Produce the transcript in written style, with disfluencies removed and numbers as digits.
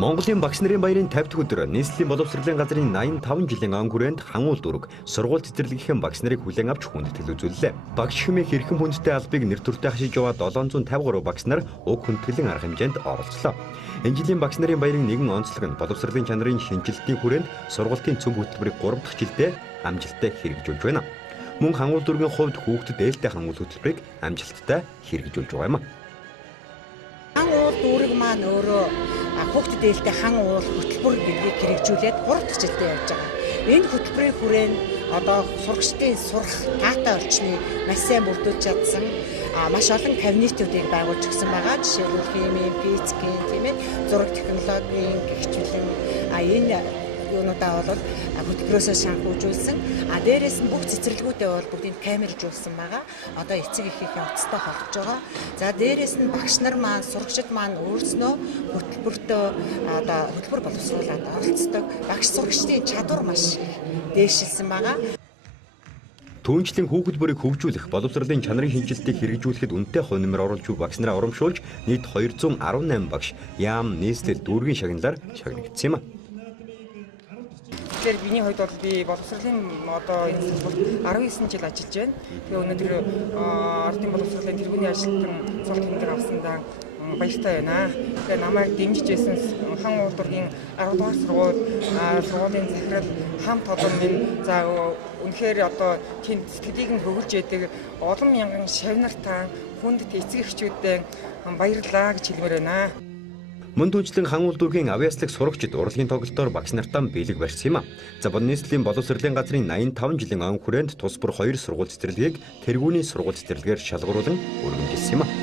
Монголын багш нарын баярын 50 дахь өдөр нийслэлийн боловсролын газрын 85 жилийн он хүрээнд хангуул дүрэг сургууль цэцэрлэгийн багш нарыг хүлээн авч хүндэтгэл үзүүллээ. Багш хэмээх хэрхэн хүндтэй албыг нэр төртэй хашиж яваа 753 багш нар уг хүндтгэлийн арга хэмжээнд оролцлоо. Энэ жилийн багш нарын баярын нэгэн онцлог нь боловсролын чанарын шинжилтийн хүрээнд сургуулийн цөм хөтөлбөрийг 3 дахь жилдээ амжилттай хэрэгжүүлж байна. Мөн хангуул дүргийн хувьд хүүхдэд ээлтэй хангуул хөтөлбөрийг амжилттай хэрэгжүүлж байгаа юм. Хангуул дүрэг маань өөрөө хүүхдэд ээлтэй хангуул хөтөлбөр гэдгийг хэрэгжүүлээд 3 дахь жилдээ явж байгаа. Энэ хөтөлбөрийн хүрээнд одоо сурагчдын сурах таатай орчныг маш сайн бүрдүүлж чадсан маш олон кабинетүүдийг байгуулж өгсөн байгаа. Жишээлбэл химийн, физикийн, тийм ээ, зураг технологийн гихчлэн энэ юунуудаа бол хөтөлбөрөөсөө шанхуулжуулсан. Дээрээс нь бүх цэцэрлэгүүдээ бол бүгдийг камержуулсан байгаа. Одоо эцэг эхийн утастай холбож байгаа. За дээрээс нь багш нар маань, сурагчид маань өөрснөө хөтөлбөртөө одоо хөтөлбөр боловсруулаад оролцдог. Багш сурагчдын чадвар маш дээшилсэн байгаа. Түүнчлэн хүүхэд бүрийг хөгжүүлэх, боловсролын чанарын шинжилтийг хэрэгжүүлэхэд үнэтэй хувь нэмэр оруулж буй багш нараа урамшуулж нийт 218 багш яам нийслэл дүүргийн шагналаар шагнагдсан юм. Тэгэхээр миний хувьд бол би боловсролын одоо энэ салбарт 19 жил ажиллаж байна. Тэгээ өнөөдөр ардын боловсролын тэргүүний ажилтан цул тэмдэг авсандаа баяртай байна. Тэгээ намайг дэмжиж байсан хангуул дүргийн 10 дугаар сургуулийн захирал хамт олон минь за үнэхээр одоо тэнд сэтгэлийг нь хөвөлж яадаг олон мянган шавнартаа хүнд эцэг эхчүүдэд баярлалаа гэж хэлмээр байна. Мөн түүнчлэн хангуул дүргийн авьяаслаг сурагчид урлагийн тоглолтоор багш нартаа бэлэг барьсан юм. За нийслэлийн боловсролын газрын 85 жилийн он хүрээнд тус бүр 2 сургууль цэцэрлэгийг тэргүүний сургууль цэцэрлэгээр шалгаруулан өргөмжилсэн юм.